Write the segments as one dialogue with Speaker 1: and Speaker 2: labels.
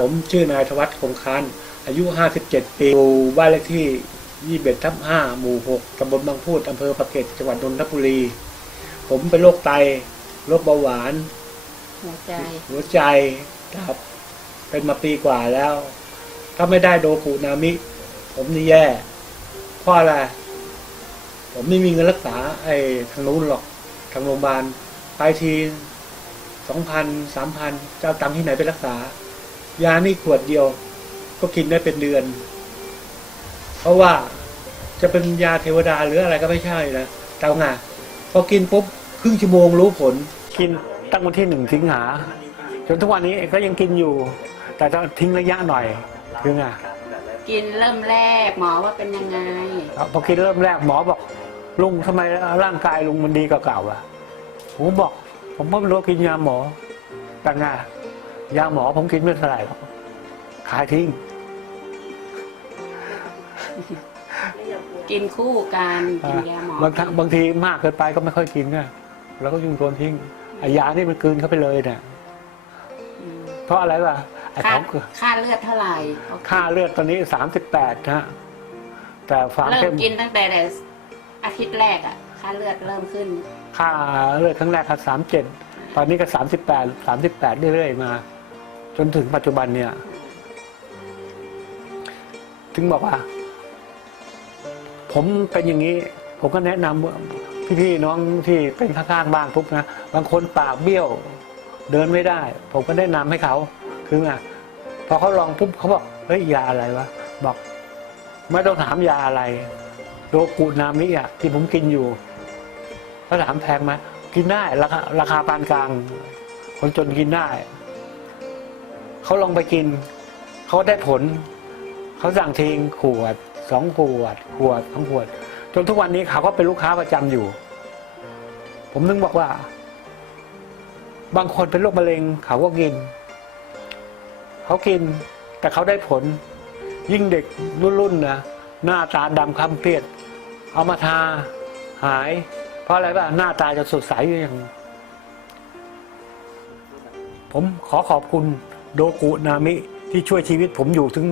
Speaker 1: ผมชื่อนายธวัฒน์คงคานอายุ 57 ปีอยู่บ้านเลขที่ 21ทับ5หมู่ 6 ตำบลบางพูด อำเภอปากเกร็ด จังหวัดนนทบุรี ผมเป็นโรคไต โรคเบาหวาน
Speaker 2: หัวใจ
Speaker 1: หัวใจครับ เป็นมาปีกว่าแล้ว ถ้าไม่ได้โดกุนามิ ผมนี่แย่ เพราะอะไร ผมไม่มีเงินรักษา ไอ้ทางนู้นหรอก ทางโรงพยาบาล ไปทีสองพันสามพันจะเอาตังค์ที่ไหนไปรักษา ยานี่ขวดเดียว ก็กินได้เป็นเดือน เพราะว่าจะเป็นยาเทวดาหรืออะไรก็ไม่ใช่นะแต่เอาไงพอกินปุ๊บครึ่งชั่วโมงรู้ผล กินตั้งวันที่หนึ่งสิงหา จนทุกวันนี้ก็ยังกินอยู่ แต่ต้องทิ้งระยะหน่อยคือไง
Speaker 2: กินเริ่มแรกหมอว่าเป็นยังไง
Speaker 1: พอกินเริ่มแรกหมอบอก ลุงทำไมร่างกายลุงมันดีกว่าเก่าอะผมบอก ผมก็ไม่รู้ว่ากินยาหมอแต่ไง ยาหมอผมกินไม่เท่าไหร่หรอกขายทิ้ง
Speaker 2: กินคู่กันกินยาหมอบา
Speaker 1: งครั้งบางทีมากเกินไปก็ไม่ค่อยกินนะแล้วก็ยุ่งโดนทิ้งไอ้ยานี่มันกลืนเข้าไปเลยเนี่ย
Speaker 2: อืม
Speaker 1: เพราะอะไรวะไอ้
Speaker 2: ค่า
Speaker 1: ของ
Speaker 2: ค่าเลือดเท่าไหร่
Speaker 1: ค่าเลือดตอนนี้สามสิบแปดนะฮะแต่ความ
Speaker 2: เริ่
Speaker 1: เข้
Speaker 2: ม
Speaker 1: ม
Speaker 2: กินตั้งแต่อาทิตย์แรกอะ ค่าเลือดเริ่มขึ้น
Speaker 1: ค่าเลือดครั้งแรกก็สามเจ็ดตอนนี้ก็สามสิบแปดสามสิบแปดเรื่อยๆมา จนถึงปัจจุบันเนี่ย ถึงบอกว่า ผมเป็นอย่างนี้ ผมก็แนะนำพี่ๆน้องที่เป็นข้างๆบ้านทุกนะ บางคนปากเบี้ยว เดินไม่ได้ ผมก็แนะนำให้เขาคือไงพอเขาลองปุ๊บเขาบอกเฮ้ยยาอะไรวะบอก ไม่ต้องถามยาอะไรโดกุนามิอะที่ผมกินอยู่เขาถามแพงไหมกินได้ราคาราคาปานกลาง คนจนกินได้ เขาลองไปกิน เขาได้ผล เขาสั่งทิ้งขวดสองขวด ขวดสองขวด จนทุกวันนี้เขาก็เป็นลูกค้าประจำอยู่ ผมนึกบอกว่า บางคนเป็นโรคมะเร็ง เขาก็กิน เขากิน แต่เขาได้ผล ยิ่งเด็กรุ่นๆนะหน้าตาดำคล้ำเครียด เอามาทาหาย เพราะอะไรป่ะหน้าตาจะสดใสอย่างผมขอขอบคุณ โดกุนามิที่ช่วยชีวิตผมอยู่ถึง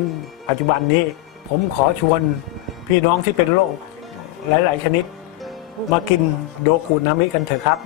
Speaker 1: ปัจจุบันนี้ ผมขอชวนพี่น้องที่เป็นโรคหลาย ๆ ชนิด มากินโดกุนามิกันเถอะครับ